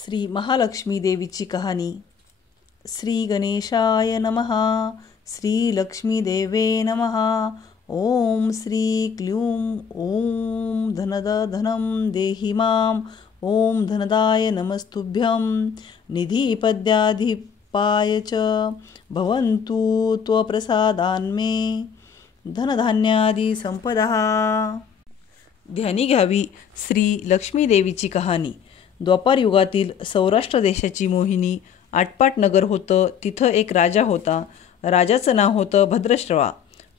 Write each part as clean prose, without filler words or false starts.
श्री महालक्ष्मी देवीची कहाणी। श्री गणेशाय नमः। श्री लक्ष्मी देवे नमः। ओम श्री क्ल्यूम ओम धनद धनम देहि माम। ओम धनदाय नमस्तुभ्यं। निधिपद्याधिपाय च भवन्तु त्वप्रसादान्मे धनधान्यादि संपदः। ध्यानी घ्यावी श्री लक्ष्मी देवीची कहाणी। द्वापार युगातील सौराष्ट्र देशाची मोहिनी आटपाट नगर होतं। तिथं एक राजा होता। राजाचं नाव होतं भद्रश्रवा।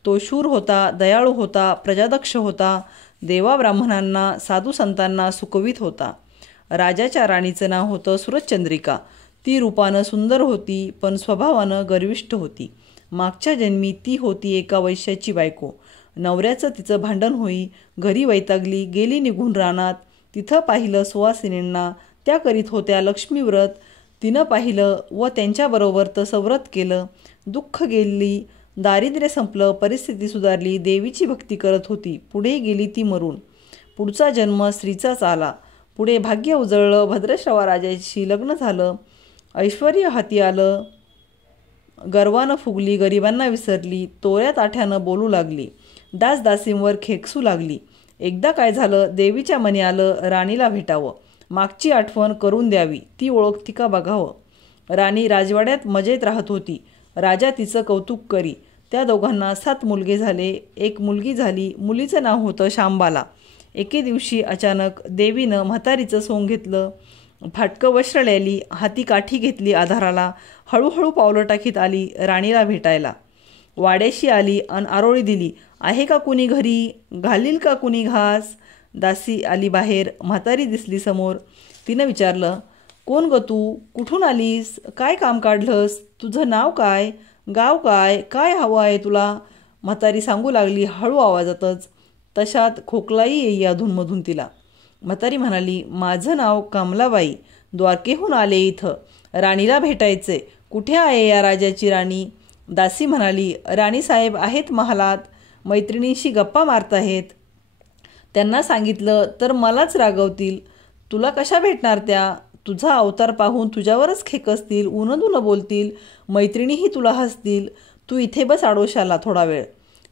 तो शूर होता, दयाळू होता, प्रजादक्ष होता, देवा ब्राह्मणांना साधू संतांना सुखवित होता। राजाच्या राणीचं नाव होतं सुरचंद्रिका। ती रूपानं सुंदर होती, पण स्वभावानं गर्विष्ठ होती। मागच्या जन्मी ती होती एका वैश्याची बायको। नवऱ्याचं तिचं भांडण होई घरी वैतागली, गेली निघून रानात। तिथं पाहिलं सुवासिनींना, त्या करीत होत्या लक्ष्मीव्रत। तिनं पाहिलं व त्यांच्याबरोबर तसं व्रत केलं। दुःख गेली, दारिद्र्य संपलं, परिस्थिती सुधारली, देवीची भक्ती करत होती। पुढे गेली ती मरून। पुढचा जन्म स्त्रीचाच आला। पुढे भाग्य उजळलं, भद्रश्रवा राजाशी लग्न झालं, ऐश्वर्य हाती आलं, गर्वानं फुगली, गरिबांना विसरली, तोऱ्या ताठ्यानं बोलू लागली, दासदासींवर खेकसू लागली। एकदा काय झालं, देवीच्या मनी आलं राणीला भेटावं, मागची आठवण करून द्यावी, ती ओळखती का बघावं। राणी राजवाड्यात मजेत राहत होती। राजा तिचं कौतुक करी। त्या दोघांना 7 मुलगे झाले, एक मुलगी झाली। मुलीचं नाव होतं शांबाला। एके दिवशी अचानक देवीनं म्हातारीचं सोंग घेतलं, फाटकं वस्त्र ल्याली, हाती काठी घेतली आधाराला, हळूहळू पावलं टाकीत आली राणीला भेटायला। वाड्याशी आली अन आरोळी दिली, आहे का कुणी घरी, घालील का कुणी घास। दासी आली बाहेर, म्हातारी दिसली समोर। तिनं विचारलं, कोण ग तू, कुठून आलीस, काय काम काढलंस, तुझं नाव काय, गाव काय, काय हवं आहे तुला। म्हातारी सांगू लागली हळू आवाजातच। तशात खोकलाही येई अधूनमधून तिला। म्हातारी म्हणाली, माझं नाव कमलाबाई, द्वारकेहून आले इथं, राणीला भेटायचे, कुठे आहे या राजाची राणी। दासी म्हणाली, राणीसाहेब आहेत महालात, मैत्रिणींशी गप्पा मारताहेत, त्यांना सांगितलं तर मलाच रागवतील, तुला कशा भेटणार त्या, तुझा अवतार पाहून तुझ्यावरच खेकसतील, उनदुनं बोलतील, मैत्रिणीही तुला हसतील, तू इथे बस आडोशाला थोडा वेळ।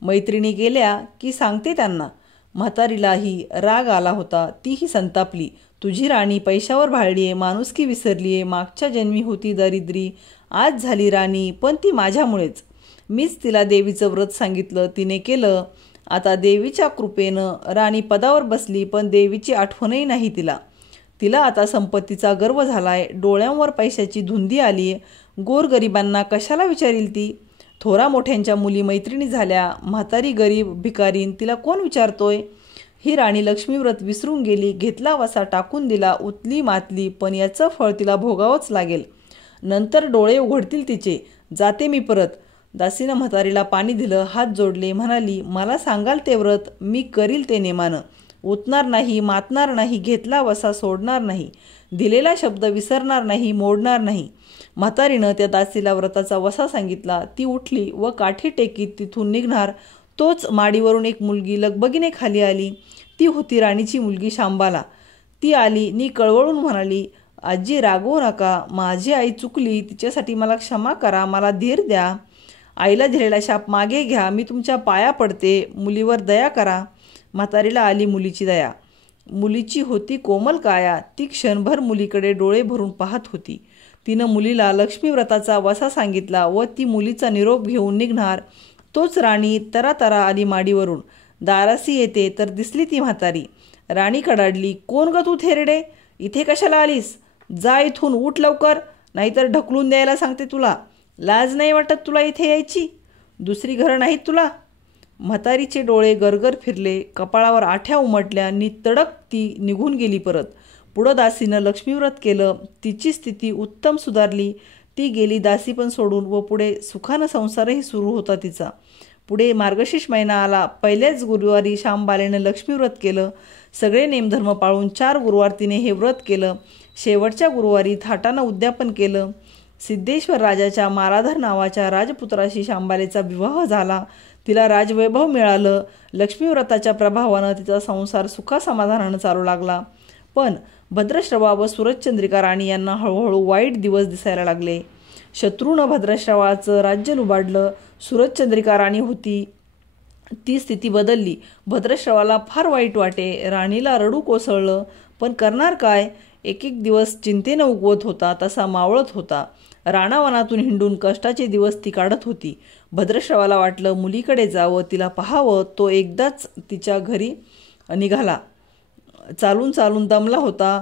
मैत्रिणी गेल्या की सांगते त्यांना। म्हातारीलाही राग आला होता, तीही संतापली, तुझी राणी पैशावर भाळली आहे, माणुसकी विसरली आहे, मागच्या जन्मी होती दरिद्री, आज झाली राणी, पण ती माझ्यामुळेच, मीच तिला देवीचं व्रत सांगितलं, तिने केलं, आता देवीच्या कृपेनं राणी पदावर बसली, पण देवीची आठवणही नाही तिला। तिला आता संपत्तीचा गर्व झालाय, डोळ्यांवर पैशाची धुंदी आली, गोरगरिबांना कशाला विचारील ती। थोरा मोठ्यांच्या मुली मैत्रिणी झाल्या, म्हातारी गरीब भिकारीन तिला कोण विचारतोय। ही राणी लक्ष्मीव्रत विसरून गेली, घेतला वसा टाकून दिला, उतली मातली, पण याचं फळ तिला भोगावंच लागेल, नंतर डोळे उघडतील तिचे, जाते मी परत। दासीनं म्हातारीला पाणी दिलं, हात जोडले, म्हणाली, मला सांगाल ते व्रत मी करील ते नेमानं, उतणार नाही, मातणार नाही, घेतला वसा सोडणार नाही, दिलेला शब्द विसरणार नाही, मोडणार नाही। म्हातारीनं त्या दासीला व्रताचा वसा सांगितला। ती उठली व काठी टेकीत तिथून निघणार, तोच माडीवरून एक मुलगी लगबगीने खाली आली। ती होती राणीची मुलगी शांबाला। ती आली नी कळवळून म्हणाली, आजी रागवू नका, माझी आई चुकली, तिच्यासाठी मला क्षमा करा, मला धीर द्या, आईला दिलेला शाप मागे घ्या, मी तुमच्या पाया पडते, मुलीवर दया करा। म्हातारीला आली मुलीची दया। मुलीची होती कोमल काया, ती क्षणभर मुलीकडे डोळे भरून पाहत होती। तिनं मुलीला लक्ष्मीव्रताचा वसा सांगितला व ती मुलीचा निरोप घेऊन निघणार, तोच राणी तरातरा आली माडीवरून। दारासी येते तर दिसली ती म्हातारी। राणी कडाडली, कोण ग तू थेरडे, इथे कशाला आलीस, जा इथून, उठ लवकर, नाहीतर ढकलून द्यायला सांगते तुला, लाज नाही वाटत तुला इथे यायची, दुसरी घरं नाहीत तुला। म्हातारीचे डोळे गरगर फिरले, कपाळावर आठ्या उमटल्या नी तडक ती निघून गेली परत। पुढं दासीनं लक्ष्मीव्रत केलं, तिची स्थिती उत्तम सुधारली, ती गेली दासी पण सोडून व पुढे सुखानं संसारही सुरू होता तिचा। पुढे मार्गशीर्ष महिना आला, पहिल्याच गुरुवारी शांबालेनं लक्ष्मीव्रत केलं। सगळे नेमधर्म पाळून 4 गुरुवार तिने हे व्रत केलं। शेवटच्या गुरुवारी थाटानं उद्यापन केलं। सिद्धेश्वर राजाच्या मालाधर नावाच्या राजपुत्राशी शांबालेचा विवाह झाला। तिला राजवैभव मिळालं। लक्ष्मीव्रताच्या प्रभावानं तिचा संसार सुखासमाधानानं चालू लागला। पण भद्रश्रवा व सूरजचंद्रिका राणी यांना हळूहळू वाईट दिवस दिसायला लागले. शत्रूनं भद्रश्रवाचं राज्य लुबाडलं. सूरजचंद्रिका राणी होती ती स्थिती बदलली. भद्रश्रवाला फार वाईट वाटे. राणीला रडू कोसळलं. पण करणार काय? एक एक दिवस चिंतेनं उगवत होता तसा मावळत होता. रानावनातून हिंडून कष्टाचे दिवस ती काढत होती. भद्रश्रवाला वाटलं मुलीकडे जावं, तिला पाहावं. तो एकदाच तिच्या घरी निघाला. चालून चालून दमला होता.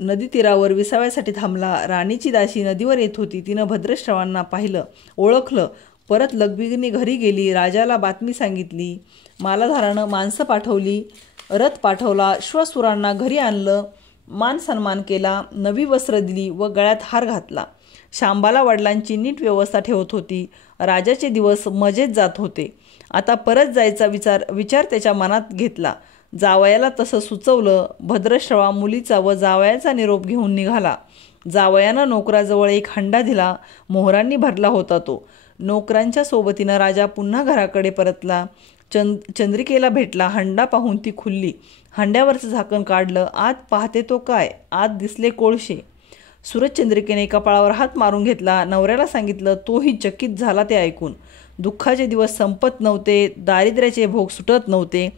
नदी तीरावर विसाव्यासाठी थांबला. राणीची दासी नदीवर येत होती. तिनं भद्रश्रवांना पाहिलं, ओळखलं. परत लगबगीने घरी गेली. राजाला बातमी सांगितली. मालाधारानं माणसं पाठवली, रथ पाठवला. श्वशुरांना घरी आणलं, मान सन्मान केला, नवी वस्त्र दिली व गळ्यात हार घातला. शांबाला वडिलांची नीट व्यवस्था ठेवत होती. राजाचे दिवस मजेत जात होते. आता परत जायचा विचार त्याच्या मनात घेतला. जावयाला तसं सुचवलं. भद्रश्रवा मुलीचा व जावयाचा निरोप घेऊन निघाला. जावयानं नोकराजवळ एक हंडा दिला. मोहरांनी भरला होता तो. नोकरांच्या सोबतीनं राजा पुन्हा घराकडे परतला. चंद्रिकेला भेटला. हंडा पाहून ती खुलली. हंड्यावरचं झाकण काढलं. आत पाहते तो काय, आत दिसले कोळशे. सूरजचंद्रिकेने कपाळावर हात मारून घेतला. नवऱ्याला सांगितलं. तोही चकित झाला ते ऐकून. दुःखाचे दिवस संपत नव्हते. दारिद्र्याचे भोग सुटत नव्हते.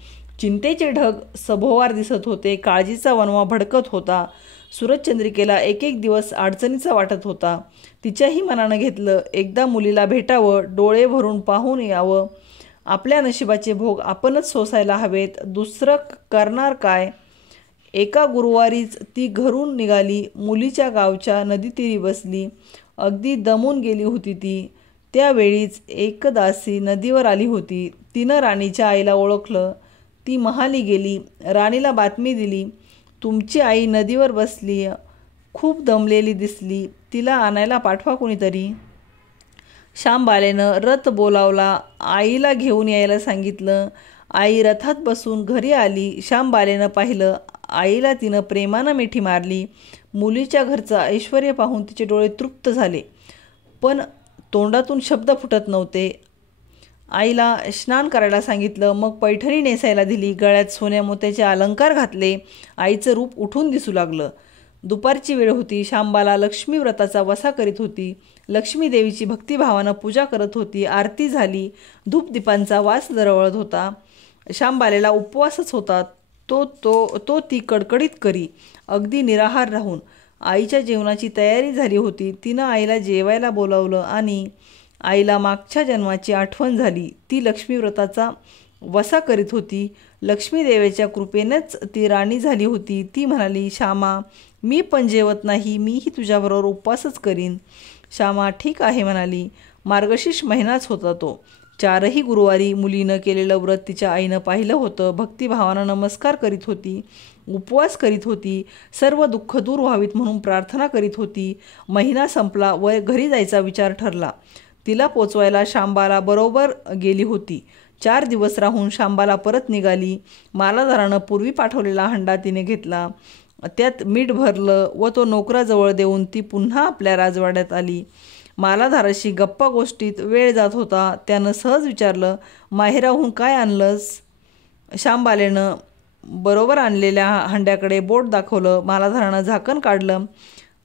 चिंतेचे ढग सभोवार दिसत होते. काळजीचा वणवा भडकत होता. सूरजचंद्रिकेला एक एक दिवस अडचणीचा वाटत होता. तिच्याही मनानं घेतलं एकदा मुलीला भेटावं, डोळे भरून पाहून यावं. आपल्या नशिबाचे भोग आपणच सोसायला हवेत. दुसरं करणार काय? एका गुरुवारीच ती घरून निघाली. मुलीच्या गावच्या नदीतीरी बसली. अगदी दमून गेली होती ती. त्यावेळीच एक दासी नदीवर आली होती. तिनं राणीच्या आईला ओळखलं. ती महाली गेली. राणीला बातमी दिली. तुमची आई नदीवर बसली, खूप दमलेली दिसली. तिला आणायला पाठवा कोणीतरी. शांबालेनं रथ बोलावला. आईला घेऊन यायला सांगितलं. आई रथात बसून घरी आली. शांबालेनं पाहिलं. आईला तिनं प्रेमानं मिठी मारली. मुलीच्या घरचं ऐश्वर्य पाहून तिचे डोळे तृप्त झाले. पण तोंडातून शब्द फुटत नव्हते. आईला स्नान करायला सांगितलं. मग पैठणी नेसायला दिली. गळ्यात सोन्या मोत्याचे अलंकार घातले. आईचं रूप उठून दिसू लागलं. दुपारची वेळ होती. शांबाला लक्ष्मी व्रताचा वसा करीत होती. लक्ष्मी देवीची भक्तिभावानं पूजा करत होती. आरती झाली. धूपदीपांचा वास दरवळत होता. शांबालेला उपवासच होता. तो ती कडकडीत करी, अगदी निराहार राहून. आईच्या जेवणाची तयारी झाली होती. तिनं आईला जेवायला बोलावलं आणि आईला मागच्या जन्माची आठवण झाली. ती लक्ष्मी व्रताचा वसा करीत होती. लक्ष्मी देवीच्या कृपेनेच ती राणी झाली होती. ती म्हणाली, श्यामा, मी पण जेवत नाही, मीही तुझ्याबरोबर उपवासच करीन. श्यामा ठीक आहे म्हणाली. मार्गशीर्ष महिनाच होता तो. 4ही गुरुवारी मुलीनं केलेलं व्रत तिच्या आईनं पाहिलं होतं. भक्तिभावानं नमस्कार करीत होती, उपवास करीत होती. सर्व दुःख दूर व्हावीत म्हणून प्रार्थना करीत होती. महिना संपला व घरी जायचा विचार ठरला. तिला पोचवायला शांबाला बरोबर गेली होती. 4 दिवस राहून शांबाला परत निघाली. मालाधारानं पूर्वी पाठवलेला हंडा तिने घेतला. त्यात मीठ भरलं व तो नोकराजवळ देऊन ती पुन्हा आपल्या राजवाड्यात आली. मालाधाराशी गप्पा गोष्टीत वेळ जात होता. त्यानं सहज विचारलं, माहेराहून काय आणलंस? शांबालेनं बरोबर आणलेल्या हंड्याकडे बोट दाखवलं. मालाधारानं झाकण काढलं.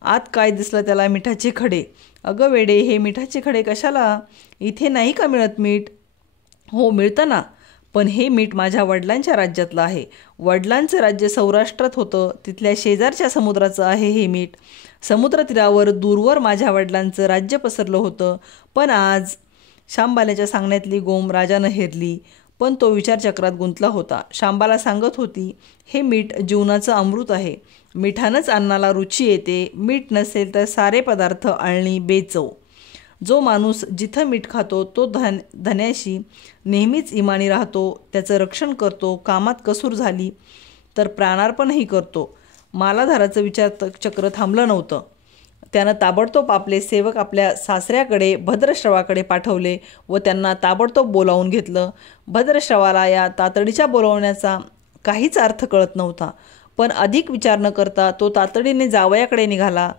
आत काय दिसलं त्याला? मिठाचे खडे. अगं वेडे, हे मिठाचे खडे कशाला? इथे नाही का मिळत मीठ? हो मिळतं ना, पण हे मीठ माझ्या वडिलांच्या राज्यातलं आहे. वडिलांचं राज्य सौराष्ट्रात होतं. तिथल्या शेजारच्या समुद्राचं आहे हे मीठ. समुद्रतीरावर दूरवर माझ्या वडिलांचं राज्य पसरलं होतं. पण आज शांबाल्याच्या सांगण्यातली गोम राजानं हेरली. पण तो विचारचक्रात गुंतला होता. शांबाला सांगत होती, हे मीठ जीवनाचं अमृत आहे. मिठानंच अन्नाला रुची येते. मीठ नसेल तर सारे पदार्थ अळणी, बेचव. जो माणूस जिथं मीठ खातो तो धन्याशी नेहमीच इमानी राहतो. त्याचं रक्षण करतो. कामात कसूर झाली तर प्राणार्पणही करतो. मालाधाराचं विचारचक्र थांबलं नव्हतं. त्यानं ताबडतोब आपले सेवक आपल्या सासऱ्याकडे भद्रश्रवाकडे पाठवले व त्यांना ताबडतोब बोलावून घेतलं. भद्रश्रवाला या तातडीच्या बोलावण्याचा काहीच अर्थ कळत नव्हता. पण अधिक विचार न करता तो तातडीने जावयाकडे निघाला.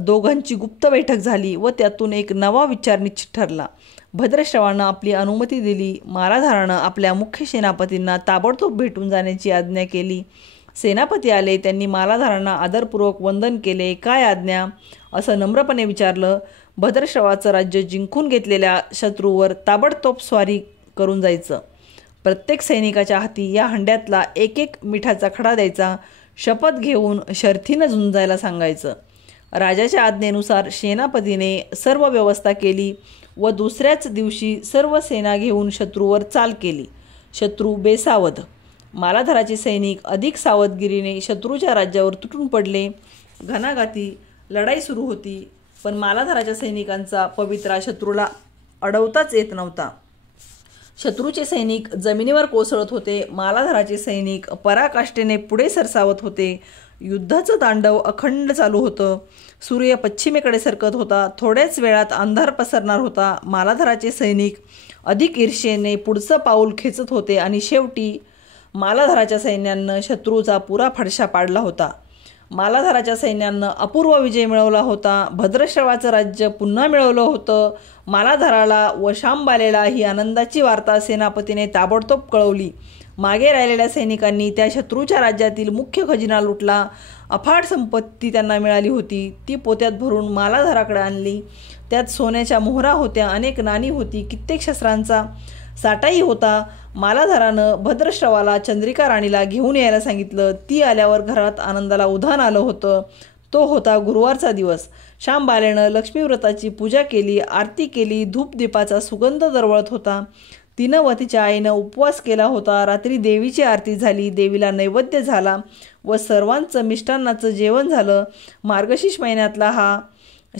दोघांची गुप्त बैठक झाली व त्यातून एक नवा विचार निश्चित ठरला. भद्रश्रवानं आपली अनुमती दिली. मालाधारानं आपल्या मुख्य सेनापतींना ताबडतोब भेटून जाण्याची आज्ञा केली. सेनापती आले. त्यांनी मालाधारांना आदरपूर्वक वंदन केले. काय आज्ञा, असं नम्रपणे विचारलं. भद्रश्रवाचं राज्य जिंकून घेतलेल्या शत्रूवर ताबडतोब स्वारी करून जायचं. प्रत्येक सैनिकाच्या हाती या हंड्यातला एक एक मिठाचा खडा द्यायचा. शपथ घेऊन शर्थीनं झुंजायला सांगायचं. राजाच्या आज्ञेनुसार सेनापतीने सर्व व्यवस्था केली व दुसऱ्याच दिवशी सर्व सेना घेऊन शत्रूवर चाल केली. शत्रू बेसावध. मालाधाराचे सैनिक अधिक सावधगिरीने शत्रूच्या राज्यावर तुटून पडले. घणाघाती लढाई सुरू होती, पण मालाधाराच्या सैनिकांचा पवित्रा शत्रूला अडवताच येत नव्हता. शत्रूचे सैनिक जमिनीवर कोसळत होते. मालाधाराचे सैनिक पराकाष्ठेने पुढे सरसावत होते. युद्धाचं तांडव अखंड चालू होतं. सूर्य पश्चिमेकडे सरकत होता. थोड्याच वेळात अंधार पसरणार होता. मालाधाराचे सैनिक अधिक ईर्षेने पुढचं पाऊल खेचत होते आणि शेवटी मालाधाराच्या सैन्यानं शत्रूचा पुरा फडशा पाडला होता. मालाधाराच्या सैन्यानं अपूर्व विजय मिळवला होता. भद्रश्रवाचं राज्य पुन्हा मिळवलं होतं. मालाधाराला व शांबालेला ही आनंदाची वार्ता सेनापतीने ताबडतोब कळवली. मागे राहिलेल्या सैनिकांनी त्या शत्रूच्या राज्यातील मुख्य खजिना लुटला. अफाट संपत्ती त्यांना मिळाली होती. ती पोत्यात भरून मालाधाराकडे आणली. त्यात सोन्याच्या मोहरा होत्या, अनेक नाणी होती, कित्येक शस्त्रांचा साठाही होता. मालाधारानं भद्रश्रवाला चंद्रिका राणीला घेऊन यायला सांगितलं. ती आल्यावर घरात आनंदाला उधाण आलं होतं. तो होता गुरुवारचा दिवस. शांबालेनं लक्ष्मीव्रताची पूजा केली, आरती केली. धूपदीपाचा सुगंध दरवळत होता. तिनं व तिच्या आईनं उपवास केला होता. रात्री देवीची आरती झाली, देवीला नैवेद्य झाला व सर्वांचं मिष्टान्नाचं जेवण झालं. मार्गशीर्ष महिन्यातला हा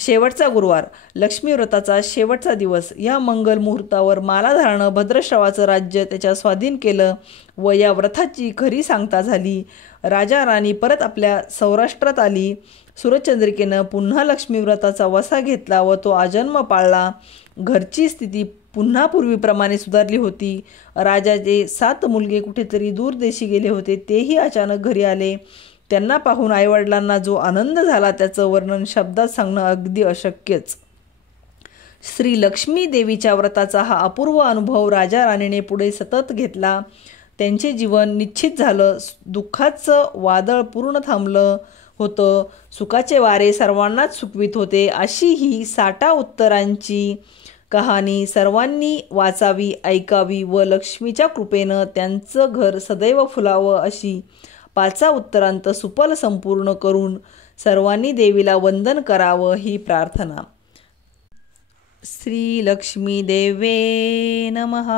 शेवटचा गुरुवार, लक्ष्मीव्रताचा शेवटचा दिवस. या मंगल मुहूर्तावर मालाधारानं भद्रश्रवाचं राज्य त्याच्या स्वाधीन केलं व या व्रताची खरी सांगता झाली. राजा राणी परत आपल्या सौराष्ट्रात आली. सूरजचंद्रिकेनं पुन्हा लक्ष्मीव्रताचा वसा घेतला व तो आजन्म पाळला. घरची स्थिती पुन्हा पूर्वीप्रमाणे सुधारली होती. राजाचे 7 मुलगे कुठेतरी दूरदेशी गेले होते. तेही अचानक घरी आले. त्यांना पाहून आईवडिलांना जो आनंद झाला त्याचं वर्णन शब्दात सांगणं अगदी अशक्यच. श्री लक्ष्मी देवीच्या व्रताचा हा अपूर्व अनुभव राजा राणीने पुढे सतत घेतला. त्यांचे जीवन निश्चित झालं. दुःखाचं वादळ पूर्ण थांबलं होतं. सुखाचे वारे सर्वांनाच सुखवीत होते. अशी ही 60 उत्तरांची कहाणी सर्वांनी वाचावी, ऐकावी व लक्ष्मीच्या कृपेनं त्यांचं घर सदैव फुलावं अशी 5 उत्तरांत सुफल संपूर्ण करून सर्वांनी देवीला वंदन करावं ही प्रार्थना. श्री लक्ष्मी देवे नमः.